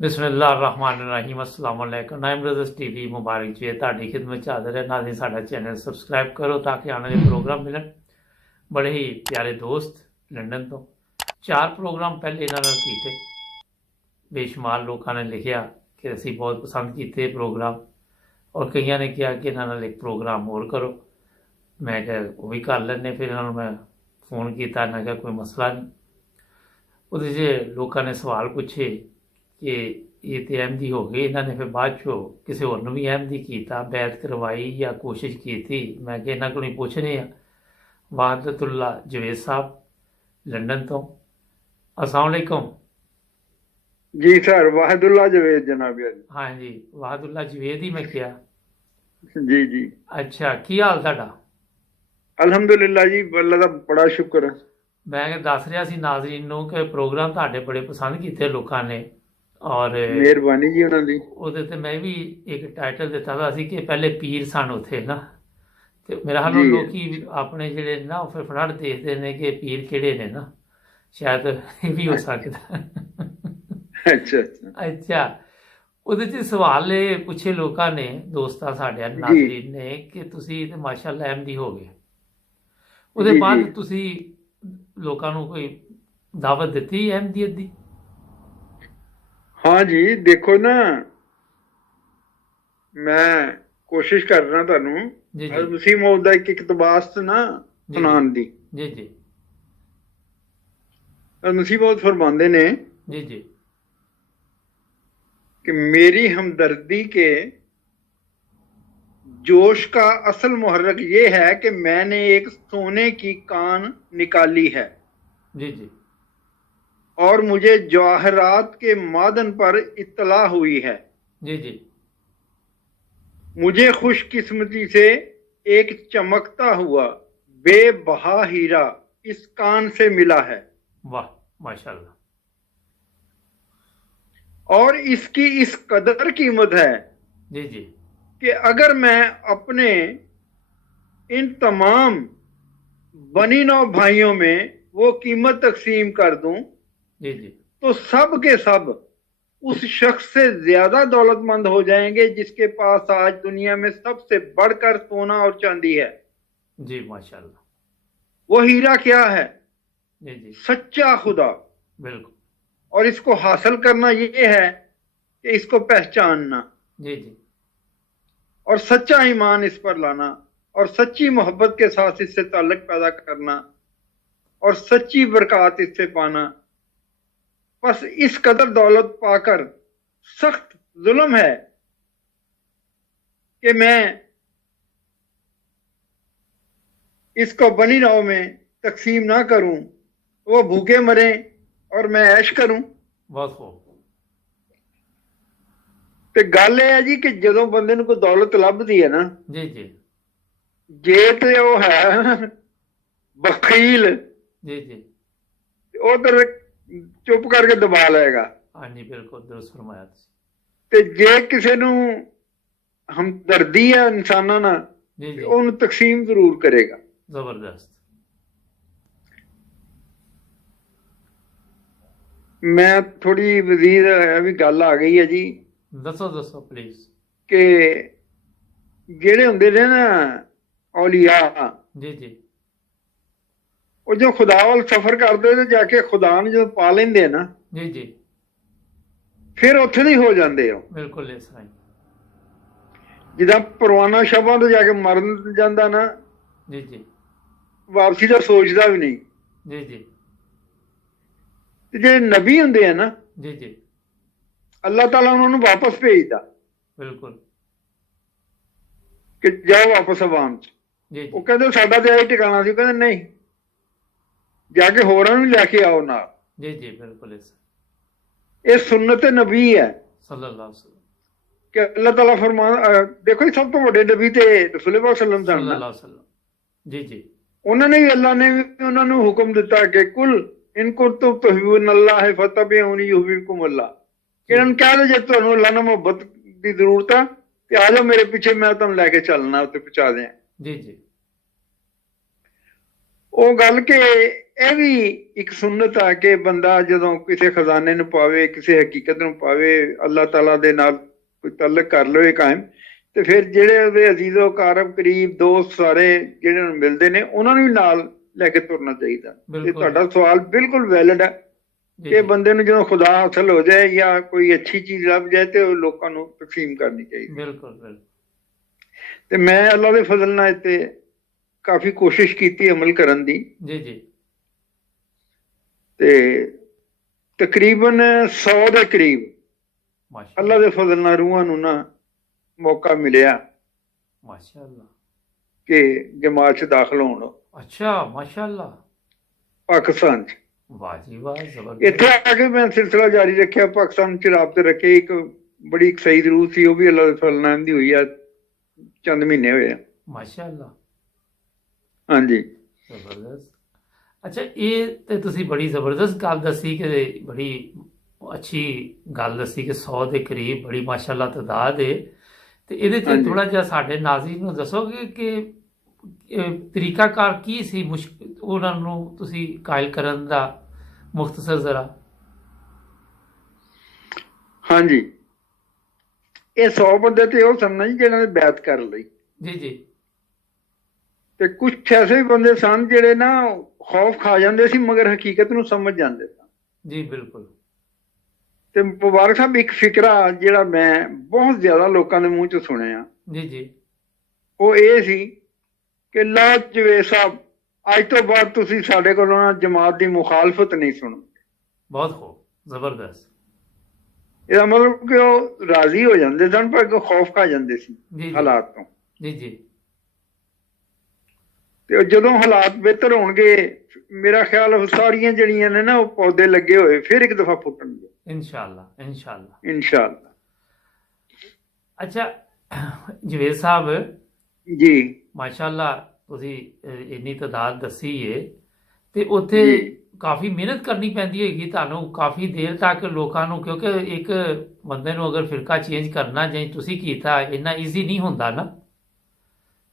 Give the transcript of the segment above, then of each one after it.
बिस्मिल्लाहिर्रहमानिर्रहीम अस्सलाम वालेकुम नाइम ब्रदर्स टीवी मुबारक जी ਤੁਹਾਡੀ ਖidmat ਚ ਹਾਜ਼ਰ ਹੈ ਨਾਜ਼ਰੀਨ ਸਾਡਾ ਚੈਨਲ ਸਬਸਕ੍ਰਾਈਬ ਕਰੋ ਤਾਂ ਕਿ ਆਉਣ ਵਾਲੇ ਪ੍ਰੋਗਰਾਮ ਮਿਲਣ ਬੜੇ ਹੀ ਪਿਆਰੇ ਦੋਸਤ ਲੰਡਨ ਤੋਂ 4 ਪ੍ਰੋਗਰਾਮ ਪਹਿਲੇ ਇਹਨਾਂ ਨਾਲ ਕੀਤੇ ਬੇਸ਼ੁਮਾਰ ਲੋਕਾਂ ਨੇ ਲਿਖਿਆ ਕਿ ਅਸੀਂ ਬਹੁਤ ਪਸੰਦ ਕੀਤੇ ਪ੍ਰੋਗਰਾਮ ਔਰ ਕਈਆਂ ਨੇ ਕਿਹਾ ਕਿ ਇਹਨਾਂ ਨਾਲ ਇੱਕ ਪ੍ਰੋਗਰਾਮ ਹੋਰ ਕਰੋ ਮੈਂ ਕਿਹਾ ਉਹ ਵੀ ਕਰ ਲੈਂਦੇ ਫਿਰ ਇਹਨਾਂ ਨੂੰ ਮੈਂ ਫੋਨ ਕੀਤਾ ਨਾ ਕਿ ਕੋਈ ਮਸਲਾ ਨਹੀਂ ਉਹਦੇ 'ਚ ਲੋਕਾਂ ਨੇ ਸਵਾਲ ਪੁੱਛੇ कि ये तो अहमदी हो गए इन्होंने फिर बाद चो किसी होर भी अहमदी किया बैत करवाई या कोशिश की थी मैं कि इन्होंने को पूछने वाहदतुल्ला जवेद साहब लंडन तो अस्सलाम वालेकुम जी सर वाहिदुल्ला जवेद जनाब। हाँ जी वाहदुल्ला जवेद ही मैं किया जी जी अच्छा की हाल तुहाडा अल्हम्दुलिल्लाह जी अल्लाह दा बड़ा शुक्र है। मैं दस रहा सी नाज़रीन नूं कि प्रोग्राम तुहाडे बड़े पसंद किए लोगों ने और मेहरबानी जी उन्हां दी ਉਹਦੇ ਤੇ ਮੈਂ ਵੀ ਇੱਕ ਟਾਈਟਲ ਦਿੱਤਾ ਹੋਇਆ ਸੀ ਕਿ ਪਹਿਲੇ ਪੀਰ ਸਨ ਉੱਥੇ ਨਾ ਤੇ ਮੇਰਾ ਹਾਲ ਲੋਕੀ ਆਪਣੇ ਜਿਹੜੇ ਨਾ ਉਹ ਫੜਫੜ ਦੇਖਦੇ ਨੇ ਕਿ ਪੀਰ ਕਿਹੜੇ ਨੇ ਨਾ ਸ਼ਾਇਦ ਇਹ ਵੀ ਹੋ ਸਕਦਾ ਅੱਛਾ ਅੱਛਾ ਅੱਛਾ ਉਹਦੇ 'ਚ ਸਵਾਲ ਇਹ ਪੁੱਛੇ ਲੋਕਾਂ ਨੇ ਦੋਸਤਾਂ ਸਾਡੇ ਨਾਜ਼ਰੀਨ ਨੇ ਕਿ ਤੁਸੀਂ ਤੇ ਮਾਸ਼ਾਅੱਲਾ ਅਹਿਮਦੀ ਹੋ ਗਏ ਉਹਦੇ ਬਾਅਦ ਤੁਸੀਂ ਲੋਕਾਂ ਨੂੰ ਕੋਈ ਦਾਵਤ ਦਿੱਤੀ ਅਹਿਮਦੀਅਤ ਦੀ हाँ जी देखो ना मैं कोशिश कर रहा थानू मसीह मौद दा एक इकतबास ना सुनान दी जी जी मसीह मौद फरमांदे ने जी जी कि मेरी हमदर्दी के जोश का असल मुहर्रक ये है कि मैंने एक सोने की कान निकाली है जी जी और मुझे जवाहरात के मादन पर इत्तला हुई है। जी जी मुझे खुशकिस्मती से एक चमकता हुआ बेबहा हीरा इस कान से मिला है। वाह माशाल्लाह। और इसकी इस कदर कीमत है जी जी कि अगर मैं अपने इन तमाम बनी नौ भाइयों में वो कीमत तकसीम कर दूं जी जी तो सब के सब उस शख्स से ज्यादा दौलतमंद हो जाएंगे जिसके पास आज दुनिया में सबसे बढ़कर सोना और चांदी है। जी माशाल्लाह। वो हीरा क्या है? जी जी सच्चा खुदा। बिल्कुल। और इसको हासिल करना ये है कि इसको पहचानना जी जी और सच्चा ईमान इस पर लाना और सच्ची मोहब्बत के साथ इससे ताल्लुक पैदा करना और सच्ची बरकत इससे पाना। बस इस कदर दौलत पाकर सख्त जुल्म है कि मैं इसको बनी नौ में तकसीम ना करूं, वो भूखे मरे और मैं ऐश करूं। बहुत खूब। ते गल है जी कि जदों बंदे नूं कोई दौलत लभदी है ना जी जी जे ते वो है बखील जी जी उधर चुप करके दबा लेगा। हाँ जी बिल्कुल दुरुस्त फरमाया ते जे किसी नूं हमदर्दी है इंसानां नाल जी जी ਉਹਨੂੰ तकसीम जरूर करेगा। जबरदस्त। मैं थोड़ी वजीर अभी गल आ गई है जी दसो दसो प्लीज कि जेड़े हुंदे ने ना औलिया जी जी वो जो खुदा वाल सफर करते तो जाके खुदा ने जो पा लेंदे ना जी जी फिर उत्थे नहीं हो जाते हो। बिल्कुल इस तरह जिदा परवाना शबां तो जाके मर जाता ना जी जी वापसी का सोचता भी नहीं। जी जी जे नबी हुंदे हैं ना जी जी अल्लाह ताला उन्होंने वापस भेजता बिल्कुल कि जाओ वापस अवाम च। जी वो जी कहते साडा ते यही ठिकाना सी, कहते नहीं जाके होरां नूं लैके आओ ना। जी जी बिल्कुल इस ये सुन्नत नबी है सल्लल्लाहु अलैहि वसल्लम कि अल्लाह ताला फरमा देखो सब तो बड़े नबी ते रसूल पाक सल्लल्लाहु अलैहि सल्लल्लाहु अलैहि वसल्लम जी जी उन्होंने भी अल्लाह ने भी उन्होंने हुक्म दिता कि कुल इनको तुहिब्बून अल्लाह फत्तबिऊनी युहब्बुकुम अल्लाह। इन्होंने कह दो जे तुहानूं अल्लाह नाल मोहब्बत दी जरूरत है ते आ जाओ मेरे पीछे मैं तुहानूं लैके चलना उत्ते पहुंचा दें। जी जी वो गल के ਇਹ ਵੀ ਇੱਕ ਸੁਨਨਤ ਆ ਕਿ ਬੰਦਾ ਜਦੋਂ ਕਿਸੇ ਖਜ਼ਾਨੇ ਨੂੰ ਪਾਵੇ, ਕਿਸੇ ਹਕੀਕਤ ਨੂੰ ਪਾਵੇ, ਅੱਲਾਹ ਤਾਲਾ ਦੇ ਨਾਲ ਕੋਈ ਤਾਲੁਕ ਕਰ ਲਵੇ ਕਾਇਮ, ਤੇ ਫਿਰ ਜਿਹੜੇ ਉਹਦੇ ਅਜ਼ੀਜ਼ੋ ਕਾਰਬ ਕਰੀਬ ਦੋਸਤ ਸਾਰੇ ਜਿਹੜੇ ਨੂੰ ਮਿਲਦੇ ਨੇ ਉਹਨਾਂ ਨੂੰ ਵੀ ਨਾਲ ਲੈ ਕੇ ਤੁਰਨਾ ਚਾਹੀਦਾ। ਤੇ ਬਿਲਕੁਲ ਤੁਹਾਡਾ ਸਵਾਲ ਬਿਲਕੁਲ ਵੈਲਿਡ ਹੈ ਜੀ ਕਿ ਜੀ ਬੰਦੇ ਨੂੰ ਜਦੋਂ ਖੁਦਾ ਹਾਸਲ ਹੋ ਜਾਏ ਜਾਂ ਕੋਈ ਅੱਛੀ ਚੀਜ਼ ਲੱਭ ਜਾਏ ਤੇ ਉਹ ਲੋਕਾਂ ਨੂੰ ਤਕਸੀਮ ਕਰਨੀ ਚਾਹੀਦੀ। ਬਿਲਕੁਲ ਬਿਲਕੁਲ ਤੇ ਮੈਂ ਅੱਲਾਹ ਦੇ ਫਜ਼ਲ ਨਾਲ ਇੱਥੇ ਕਾਫੀ ਕੋਸ਼ਿਸ਼ ਕੀਤੀ ਅਮਲ ਕਰਨ ਦੀ, ਜੀ ਜੀ ਤੇ ਤਕਰੀਬਨ 100 ਦੇ ਕਰੀਬ ਮਾਸ਼ਾ ਅੱਲਾਹ ਦੇ ਫਜ਼ਲ ਨਾਲ ਰੂਹਾਂ ਨੂੰ ਨਾ ਮੌਕਾ ਮਿਲਿਆ ਮਾਸ਼ਾਅੱਲਾ ਕਿ ਜਮਾਤ 'ਚ ਦਾਖਲ ਹੋਣ ਅੱਛਾ ਮਾਸ਼ਾਅੱਲਾ ਪਾਕਿਸਤਾਨ 'ਚ। ਵਾਹ ਜੀ ਵਾਹ ਇੱਥੇ ਜ਼ਬਰਦਸਤ ਆ ਕੇ ਮੈਂ ਸਿਲਸਿਲਾ ਜਾਰੀ ਰੱਖਿਆ, ਪਾਕਿਸਤਾਨ 'ਚ ਰਾਬਤੇ ਰੱਖੇ। ਇੱਕ ਬੜੀ ਇੱਕ ਸਹੀ ਰੂਹ ਸੀ, ਉਹ ਵੀ ਅੱਲਾਹ ਦੇ ਫਜ਼ਲ ਨਾਲ ਦੀ ਹੋਈ ਆ, ਚੰਦ ਮਹੀਨੇ ਹੋਏ ਆ। ਮਾਸ਼ਾਅੱਲਾ ਹਾਂਜੀ ਜ਼ਬਰਦਸਤ। ਅੱਛਾ ਇਹ ਤੇ ਤੁਸੀਂ ਬੜੀ ਜ਼ਬਰਦਸਤ ਗੱਲ ਦੱਸੀ ਕਿ ਬੜੀ ਅੱਛੀ ਗੱਲ ਦੱਸੀ ਕਿ 100 ਦੇ ਕਰੀਬ ਬੜੀ ਮਾਸ਼ਾਅੱਲਾ ਤਾਦਾਦ ਹੈ। ਤੇ ਇਹਦੇ ਤੇ ਹਾਂਜੀ। ਥੋੜਾ ਜਿਹਾ ਸਾਡੇ ਨਾਜ਼ਰੀਨ ਨੂੰ ਦੱਸੋਗੇ ਕਿ ਤਰੀਕਾਕਾਰ ਕੀ ਸੀ ਉਹਨਾਂ ਨੂੰ ਤੁਸੀਂ ਕਾਇਲ ਕਰਨ ਦਾ, ਮੁਖਤਸਰ ਜ਼ਰਾ। ਹਾਂਜੀ, ਇਹ 100 ਬੰਦੇ ਤੇ ਉਹ ਸਨ ਨਾ ਜੀ ਜਿਹਨਾਂ ਨੇ ਬੈਤ ਕਰ ਲਈ, ਜੀ ਜੀ ਤੇ ਕੁਝ ਐਸੇ ਵੀ ਬੰਦੇ ਸਨ ਜਿਹੜੇ ਨਾ ਖੌਫ ਖਾ ਜਾਂਦੇ ਸੀ ਮਗਰ ਹਕੀਕਤ ਨੂੰ ਸਮਝ ਜਾਂਦੇ ਸਨ। ਜੀ ਬਿਲਕੁਲ ਤੇ ਮੁਬਾਰਕ ਸਾਹਿਬ, ਇੱਕ ਫਿਕਰਾ ਜਿਹੜਾ ਮੈਂ ਬਹੁਤ ਜ਼ਿਆਦਾ ਲੋਕਾਂ ਦੇ ਮੂੰਹ 'ਚ ਸੁਣਿਆ ਜੀ ਜੀ ਉਹ ਇਹ ਸੀ ਕਿ ਲਾ ਜਵੇਦ ਸਾਹਿਬ, ਅੱਜ ਤੋਂ ਬਾਅਦ ਤੁਸੀਂ ਸਾਡੇ ਕੋਲੋਂ ਨਾ ਜਮਾਤ ਦੀ ਮੁਖਾਲਫਤ ਨਹੀਂ ਸੁਣੋਗੇ। ਬਹੁਤ ਖੂਬ ਜ਼ਬਰਦਸਤ। ਇਹਦਾ ਮਤਲਬ ਕਿ ਉਹ ਰਾਜ਼ੀ ਹੋ ਜਾਂਦੇ ਸਨ ਪਰ ਅੱਗੋਂ ਖੌਫ ਖਾ ਜਾਂਦੇ ਸੀ ਜੀ ਜੀ ਹਾਲਾਤ ਤੋਂ। ਜੀ ਜੀ ਤੇ ਜਦੋਂ ਹਾਲਾਤ ਬਿਹਤਰ ਹੋਣਗੇ, ਮੇਰਾ ਖਿਆਲ ਉਹ ਸਾਰੀਆਂ ਜਿਹੜੀਆਂ ਨੇ ਨਾ ਉਹ ਪੌਦੇ ਲੱਗੇ ਹੋਏ ਫਿਰ ਇੱਕ ਦਫਾ ਫੁੱਟਣਗੇ ਇਨਸ਼ਾਅੱਲਾ ਇਨਸ਼ਾਅੱਲਾ ਇਨਸ਼ਾਅੱਲਾ। ਅੱਛਾ ਜਵੇਦ ਸਾਹਿਬ, ਜੀ ਮਾਸ਼ਾਅੱਲਾ ਤੁਸੀਂ ਇੰਨੀ ਤਾਦਾਦ ਦੱਸੀ ਏ ਤੇ ਉੱਥੇ ਜੀ। ਕਾਫੀ ਮਿਹਨਤ ਕਰਨੀ ਪੈਂਦੀ ਹੋਏਗੀ ਤੁਹਾਨੂੰ ਕਾਫੀ ਦੇਰ ਤੱਕ ਲੋਕਾਂ ਨੂੰ, ਕਿਉਂਕਿ ਇੱਕ ਬੰਦੇ ਨੂੰ ਅਗਰ ਫਿਰਕਾ ਚੇਂਜ ਕਰਨਾ ਜਿਵੇਂ ਤੁਸੀਂ ਕੀਤਾ ਇੰਨਾ ਈਜ਼ੀ ਨਹੀਂ ਹੁੰਦਾ ਨਾ।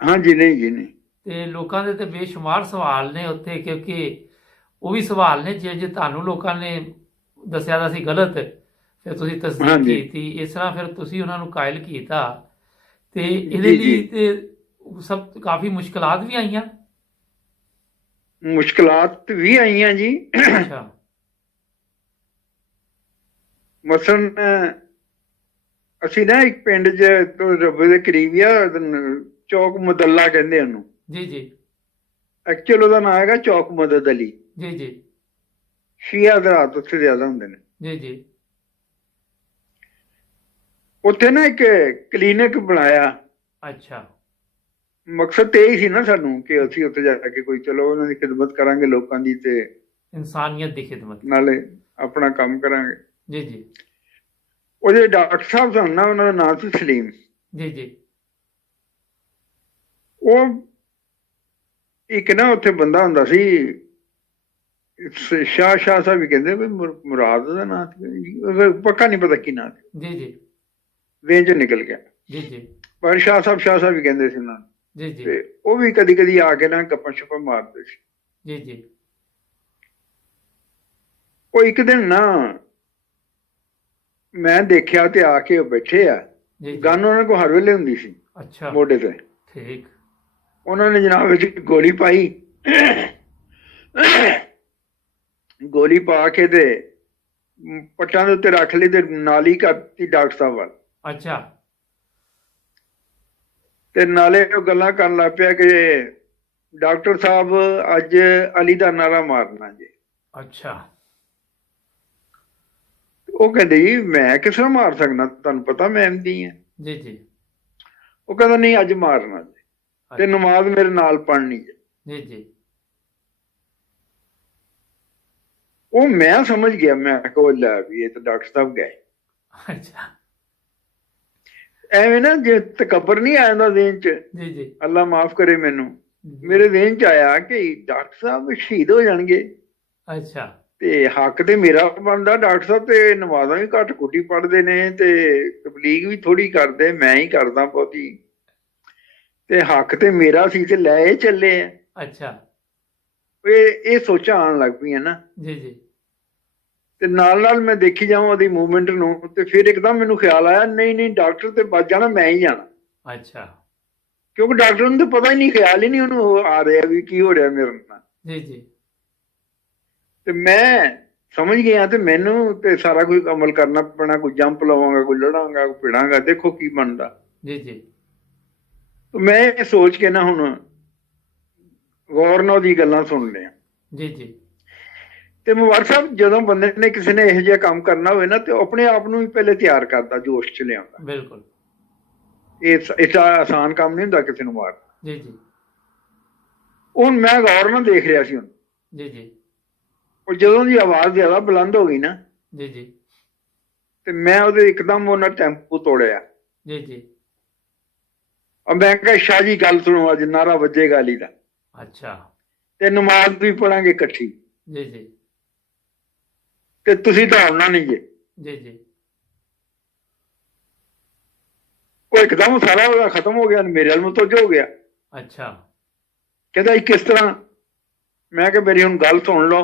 ਹਾਂਜੀ, ਨਹੀਂ ਜੀ ਨਹੀਂ। ਤੇ ਲੋਕਾਂ ਦੇ ਤੇ ਬੇਸ਼ੁਮਾਰ ਸਵਾਲ ਨੇ ਉੱਥੇ, ਕਿਉਂਕਿ ਉਹ ਵੀ ਸਵਾਲ ਨੇ ਜੇ ਤੁਹਾਨੂੰ ਲੋਕਾਂ ਨੇ ਦੱਸਿਆ ਤਾਂ ਸੀ ਗਲਤ, ਫਿਰ ਤੁਸੀਂ ਤਸਦੀਕ ਹਾਂਜੀ। ਕੀਤੀ, ਇਸ ਤਰ੍ਹਾਂ ਫਿਰ ਤੁਸੀਂ ਉਹਨਾਂ ਨੂੰ ਕਾਇਲ ਕੀਤਾ ਤੇ ਇਹਦੇ ਜੀ, ਲਈ ਜੀ। ਤੇ ਸਭ ਕਾਫੀ ਮੁਸ਼ਕਲਾਤ ਵੀ ਆਈਆਂ। ਮੁਸ਼ਕਲਾਤ ਵੀ ਆਈਆਂ ਜੀ। ਅੱਛਾ ਮਸਲਨ ਅਸੀਂ ਨਾ ਇੱਕ ਪਿੰਡ 'ਚ ਤੋਂ ਰੱਬੇ ਦੇ ਕਰੀਬ ਆ, ਚੌਕ ਮੁਦੱਲਾ ਕਹਿੰਦੇ ਉਹਨੂੰ। ਜੀ ਜੀ ਐਕਚੁਅਲ ਉਹਦਾ ਨਾਮ ਹੈਗਾ ਚੌਕ ਮਦਦ ਅਲੀ। ਜੀ ਜੀ ਸ਼ੀਆ ਹਜ਼ਰਾਤ ਉੱਥੇ ਜ਼ਿਆਦਾ ਹੁੰਦੇ ਨੇ। ਜੀ ਜੀ ਉੱਥੇ ਨਾ ਇੱਕ ਕਲੀਨਿਕ ਬਣਾਇਆ। ਅੱਛਾ ਮਕਸਦ ਤੇ ਇਹ ਸੀ ਨਾ ਸਾਨੂੰ ਕਿ ਅਸੀਂ ਉੱਥੇ ਜਾ ਕੇ ਕੋਈ ਚਲੋ ਉਹਨਾਂ ਦੀ ਖਿਦਮਤ ਕਰਾਂਗੇ ਲੋਕਾਂ ਦੀ, ਤੇ ਇਨਸਾਨੀਅਤ ਦੀ ਖਿਦਮਤ। ਨਾਲੇ ਆਪਣਾ ਕੰਮ ਕਰਾਂਗੇ। ਜੀ ਜੀ ਉਹਦੇ ਡਾਕਟਰ ਸਾਹਿਬ ਸਨ ਨਾ, ਉਹਨਾਂ ਦਾ ਨਾਮ ਸੀ ਸਲੀਮ। ਜੀ ਜੀ ਉਹ ਇੱਕ ਨਾ ਉੱਥੇ ਬੰਦਾ ਹੁੰਦਾ ਸੀ, ਸ਼ਾਹ ਸਾਹਿਬ ਵੀ ਕਹਿੰਦੇ ਵੀ ਮੁਰਾਦ ਦਾ ਨਾਂ ਸੀ, ਪੱਕਾ ਨਹੀਂ ਪਤਾ ਕੀ ਨਾਂ ਸੀ, ਜੀ ਜੀ ਵੇਂਜ ਨਿਕਲ ਗਿਆ। ਜੀ ਜੀ ਪਰ ਸ਼ਾਹ ਸਾਹਿਬ ਵੀ ਕਹਿੰਦੇ ਸੀ ਉਹਨਾਂ ਨੂੰ। ਜੀ ਜੀ ਤੇ ਉਹ ਵੀ ਕਦੀ ਕਦੀ ਆ ਕੇ ਨਾ ਗੱਪਾਂ ਛੱਪਾਂ ਮਾਰਦੇ ਸੀ। ਜੀ ਜੀ ਉਹ ਇੱਕ ਦਿਨ ਨਾ ਮੈਂ ਦੇਖਿਆ ਤੇ ਆ ਕੇ ਉਹ ਬੈਠੇ ਆ, ਜੀ ਗਨ ਉਹਨਾਂ ਕੋਲ ਹਰ ਵੇਲੇ ਹੁੰਦੀ ਸੀ ਅੱਛਾ ਮੋਢੇ ਤੇ। ਠੀਕ। ਉਹਨਾਂ ਨੇ ਜਨਾਬ ਵਿੱਚ ਗੋਲੀ ਪਾਈ, ਗੋਲੀ ਪਾ ਕੇ ਤੇ ਪੱਟਾਂ ਦੇ ਉੱਤੇ ਰੱਖ ਲਈ ਤੇ ਨਾਲੀ ਕਰਤੀ ਡਾਕਟਰ ਸਾਹਿਬ ਵੱਲ। ਅੱਛਾ ਤੇ ਨਾਲੇ ਉਹ ਗੱਲਾਂ ਕਰਨ ਲੱਗ ਪਿਆ ਕਿ ਡਾਕਟਰ ਸਾਹਿਬ ਅੱਜ ਅਲੀ ਦਾ ਨਾਰਾ ਮਾਰਨਾ ਜੀ। ਅੱਛਾ ਉਹ ਕਹਿੰਦੇ ਜੀ ਮੈਂ ਕਿਸ ਤਰ੍ਹਾਂ ਮਾਰ ਸਕਦਾ, ਤੁਹਾਨੂੰ ਪਤਾ ਮੈਂ ਐਮਦੀ ਹਾਂ। ਜੀ ਜੀ ਉਹ ਕਹਿੰਦਾ ਨਹੀਂ ਅੱਜ ਮਾਰਨਾ ਜੀ, ਤੇ ਨਮਾਜ਼ ਮੇਰੇ ਨਾਲ ਪੜ੍ਹਨੀ ਜੀ। ਜੀ ਜੀ ਉਹ ਮੈਂ ਸਮਝ ਗਿਆ, ਮੈਂ ਕਿਹਾ ਲੈ ਵੀ ਇਹ ਤਾਂ ਡਾਕਟਰ ਸਾਹਿਬ ਗਏ। ਅੱਛਾ ਐਵੇਂ ਨਾ ਜੇ ਤਕੱਬਰ ਨਹੀਂ ਆ ਜਾਂਦਾ ਦੇਨ ਚ, ਜੀ ਜੀ ਅੱਲਾ ਮਾਫ ਕਰੇ ਮੈਨੂੰ, ਮੇਰੇ ਦੇਨ ਚ ਆਇਆ ਕਿ ਡਾਕਟਰ ਸਾਹਿਬ ਸ਼ਹੀਦ ਹੋ ਜਾਣਗੇ ਅੱਛਾ ਤੇ ਹੱਕ ਤੇ ਮੇਰਾ ਬਣਦਾ। ਡਾਕਟਰ ਸਾਹਿਬ ਤੇ ਨਮਾਜ਼ਾਂ ਵੀ ਘੱਟ ਕੁੱਟੀ ਪੜ੍ਹਦੇ ਨੇ ਤੇ ਤਬਲੀਗ ਵੀ ਥੋੜੀ ਕਰਦੇ, ਮੈਂ ਹੀ ਕਰਦਾ ਬਹੁਤੀ, ਤੇ ਹੱਕ ਤੇ ਮੇਰਾ ਸੀ ਤੇ ਲੈ ਚੱਲੇ ਆ। ਅੱਛਾ ਇਹ ਸੋਚਾਂ ਆਉਣ ਲੱਗ ਪਈਆਂ ਨਾ, ਜੀ ਜੀ ਤੇ ਨਾਲ ਮੈਂ ਦੇਖੀ ਜਾਵਾਂ ਉਹਦੀ ਮੂਵਮੈਂਟ ਨੂੰ, ਤੇ ਫਿਰ ਇੱਕਦਮ ਮੈਨੂੰ ਖਿਆਲ ਆਇਆ, ਨਹੀਂ ਨਹੀਂ ਡਾਕਟਰ ਤੇ ਬਚ ਜਾਣਾ, ਮੈਂ ਹੀ ਜਾਣਾ। ਅੱਛਾ ਕਿਉਂਕਿ ਡਾਕਟਰ ਨੂੰ ਤਾਂ ਪਤਾ ਹੀ ਨਹੀਂ, ਖਿਆਲ ਹੀ ਨਹੀਂ ਉਹਨੂੰ ਆ ਰਿਹਾ ਵੀ ਕੀ ਹੋ ਰਿਹਾ ਮੇਰੇ ਨਾਲ। ਜੀ ਜੀ ਤੇ ਮੈਂ ਸਮਝ ਗਿਆ, ਤੇ ਮੈਨੂੰ ਤੇ ਸਾਰਾ ਕੁਝ ਅਮਲ ਕਰਨਾ ਪੈਣਾ, ਕੋਈ ਜੰਪ ਲਵਾਂਗਾ, ਕੋਈ ਲੜਾਂਗਾ, ਕੋਈ ਭਿੜਾਂਗਾ, ਦੇਖੋ ਕੀ ਬਣਦਾ। ਜੀ ਜੀ ਤੇ ਮੈਂ ਇਹ ਸੋਚ ਕੇ ਨਾ ਹੁਣ ਗੌਰ ਨਾਲ ਉਹਦੀ ਗੱਲਾਂ ਸੁਣ ਲਿਆ। ਜੀ ਜੀ ਤੇ ਮੁਬਾਰਕ ਸਾਹਿਬ, ਜਦੋਂ ਬੰਦੇ ਨੇ ਕਿਸੇ ਨੇ ਇਹੋ ਜਿਹਾ ਕੰਮ ਕਰਨਾ ਹੋਵੇ ਨਾ, ਤੇ ਉਹ ਆਪਣੇ ਆਪ ਨੂੰ ਵੀ ਪਹਿਲੇ ਤਿਆਰ ਕਰਦਾ, ਜੋਸ਼ ਚ ਲਿਆਉਂਦਾ। ਬਿਲਕੁਲ ਇਹ ਆਸਾਨ ਕੰਮ ਨਹੀਂ ਹੁੰਦਾ ਕਿਸੇ ਨੂੰ ਮਾਰਨਾ। ਜੀ ਜੀ ਹੁਣ ਮੈਂ ਗੌਰ ਨਾਲ ਦੇਖ ਰਿਹਾ ਸੀ ਹੁਣ, ਜੀ ਜੀ ਉਹ ਜਦੋਂ ਦੀ ਆਵਾਜ਼ ਜ਼ਿਆਦਾ ਬੁਲੰਦ ਹੋ ਗਈ ਨਾ, ਜੀ ਜੀ ਤੇ ਮੈਂ ਉਹਦੇ ਇੱਕਦਮ ਉਹਨਾਂ ਟੈਂਪੂ ਤੋੜਿਆ। ਜੀ ਜੀ और मैं कहा शाह जी गल सुनो, अज नारा वजेगा अली दा, अच्छा ते नमाज भी पढ़ांगे इकट्ठी, जी जी ते तुसी दौड़ना नहीं जे। जी जी वो एकदम सारा ਉਹਦਾ खत्म हो गया, मेरे वाल मुतवज्जो हो गया। अच्छा कहता जी किस तरह? मैं कि मेरी हुण गल सुन लो,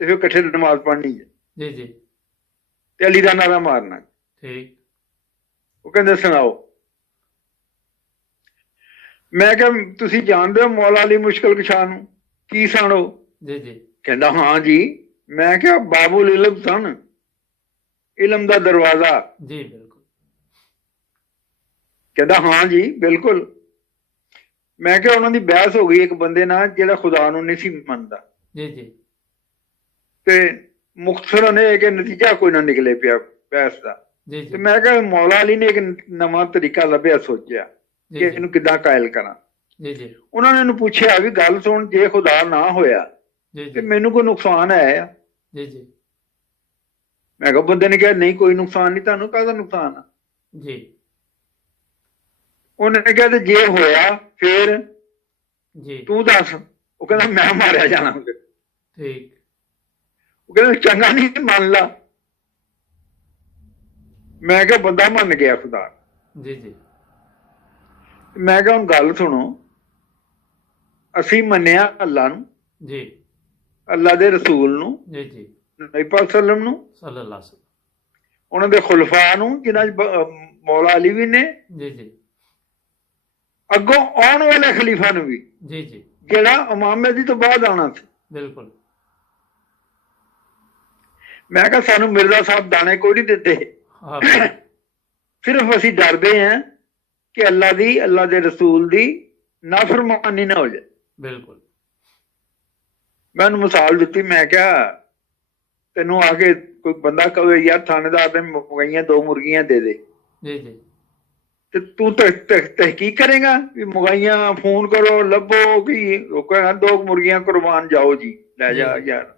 ते फिर इकट्ठे नमाज पढ़नी है, जी जी ते अली दा नारा मारना। ठीक वो कहंदे सुनाओ। मैं क्या तुसी जानदे हो मौला अली मुश्किल कुशा नूं, की सन ओ? जी जी कहंदा हाँ जी। मैं क्या बाबुल इल्म सन, इल्म दा दरवाजा। जी बिल्कुल। कहंदा हाँ जी बिल्कुल। मैं क्या उन्हां दी बहस हो गई एक बंदे नाल जिहड़ा खुदा नूं नहीं सी मनदा, जी जी ते मुख्तसर ने एक नतीजा कोई ना निकले पिया बहस दा। जी ते जी मैं क्या मौला अली ने एक नवां तरीका लभ्या, सोचिया कि जी इहनूं किदां कायल करा। जी जी उन्होंने इहनूं पुछया भी गल सुन, जे खुदा ना होया जी ते जी मैनूं कोई नुकसान है? जी जी मैं कहा, बंदे ने कहा नहीं कोई नुकसान नहीं, तुहानूं काहदा नुकसान आ? जी उन्होंने कहा ते जे होया फिर जी तू दस। वो कहंदा मैं मारिया जाना। वो ठीक कहंदा चंगा नहीं मान ला। मैं कहा बंदा मन गया खुदा। जी जी मैं कहा हुण गल सुनो, असीं मन्निया अल्लाह नूं, जी अल्लाह दे रसूल नूं, जी जी नबी पाक सल्लम नूं, सल्लल्लाहु अलैहि वसल्लम, उन्हां दे खुलफा नूं जिन्हां च मौला अली भी ने, जी जी अगों आउण वाले खलीफा नूं भी, जी जी जिहड़ा इमाम महदी तो बाद आना सी। बिल्कुल। मैं कहा सानूं मिर्जा साहब दाने कोई नहीं दिंदे, हाँ सिर्फ असीं डरदे हैं कि अल्लाह दी, अल्लाह दे रसूल दी नाफरमानी ना हो जाए। बिल्कुल। मैं उन्हें मिसाल दी, मैं क्या तेनों आके कोई बंदा कहे यार थानेदार ने मुगाइयां 2 मुर्गियां दे दे, जी जी ते तू तहकीक करेगा भी मुगाइयां फोन करो लभो कि रोकेगा 2 मुर्गियां कुर्बान जाओ जी लै जा जी। यार।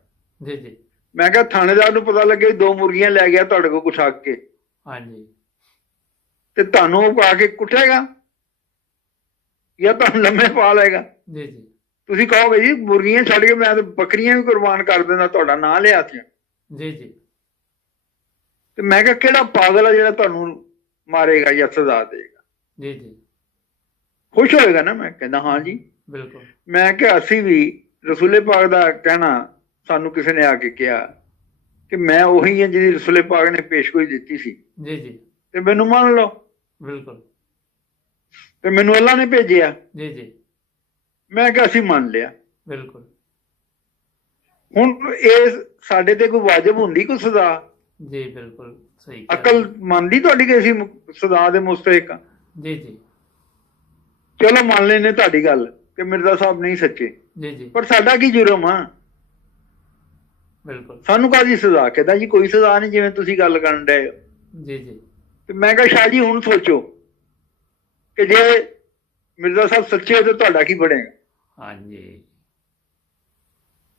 जी जी मैं क्या थानेदार नूं पता लगे 2 मुर्गियां लै गया तुहाडे कोल कुछ के, हाँ जी ते तुहानूं आके कुटेगा या तुहानूं लम्मे पा लेगा? जी जी तुसीं कहोगे जी मुर्गियां छड्ड के मैं ते बकरियां भी कुर्बान कर देना, तुहाडा नां लिया सी। जी जी ते मैं क्या किहड़ा पागल है जिहड़ा तुहानूं मारेगा या सजा देगा? जी जी खुश होएगा ना? मैं कहना हाँ जी। बिल्कुल। मैं क्या असी भी रसूले पाक दा कहना सानू किसी ने आके कहा कि मैं उही हां जिहदी रसूले पाक ने पेशगोई दित्ती सी, जी जी ते मैनूं मान लो, बिल्कुल। ते मैनूं अल्लाह ने भेजिया। जी जी मैं क्या असी मान लिया। बिल्कुल। हुण इह साडे ते कोई वाजिब हुंदी कोई सजा? जी बिल्कुल सही कह रहे अकल हैं। मंनदी तुहाडी कि असी सजा दे मुस्तहिक हां? जी जी चलो मान लेने तुहाडी गल कि मिर्जा साहब नहीं सच्चे, जी जी पर साडा की जुर्म आ? बिल्कुल। सानू काहदी सजा? कहता जी कोई सजा नहीं, जिवें तुसीं गल करन डए हो। जी जी ते मैं कहा शाह जी हुण सोचो कि जे मिर्जा साहब सच्चे हो तो तुहाडा की बनेगा? हाँ जी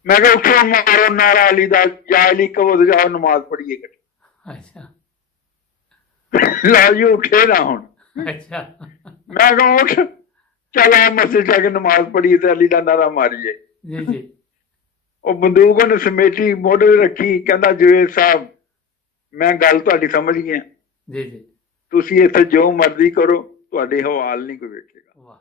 मैं कहा उठो मारो नारा अली दा, या अली कहो तो जाओ नमाज पढ़िए इकट्ठे। अच्छा ला जी उठे ना हुण। अच्छा मैं कहा उठ चल आ मस्जिद जाके नमाज पढ़िए ते अली दा नारा मारिए। जी जी ਉਹ ਬੰਦੂਕ ਉਹਨੇ ਸਮੇਟੀ ਮੋਢੇ ਤੇ ਰੱਖੀ, ਕਹਿੰਦਾ ਜਵੇਦ ਸਾਹਿਬ ਮੈਂ ਗੱਲ ਤੁਹਾਡੀ ਸਮਝ ਗਿਆ, जी जी ਤੁਸੀਂ ਇੱਥੇ ਜੋ ਮਰਜ਼ੀ ਕਰੋ, ਤੁਹਾਡੇ ਹਵਾਲ ਨਹੀਂ ਕੋਈ ਵੇਖੇਗਾ। वाह